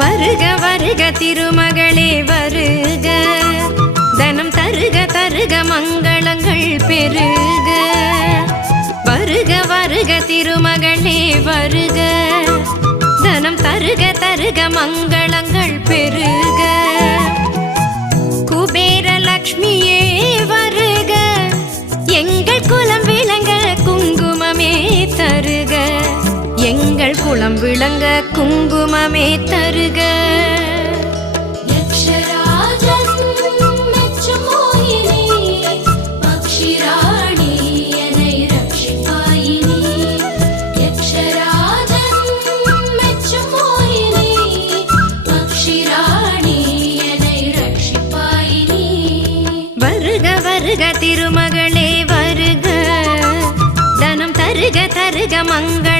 வருக வருக திருமகளே வருக, தனம் தருக தருக மங்களங்கள் பெருக. வருக வருக திருமகளே வருக, தனம் தருக தருக மங்களங்கள் பெருக. குபேர லக்ஷ்மியே வருக, எங்கள் குலம் விளங்க குங்குமமே தருக, எங்கள் குலம் விளங்க குங்குமமே தருக. வருக திருமகளே வருக, தனம் தருக தருக மங்கள்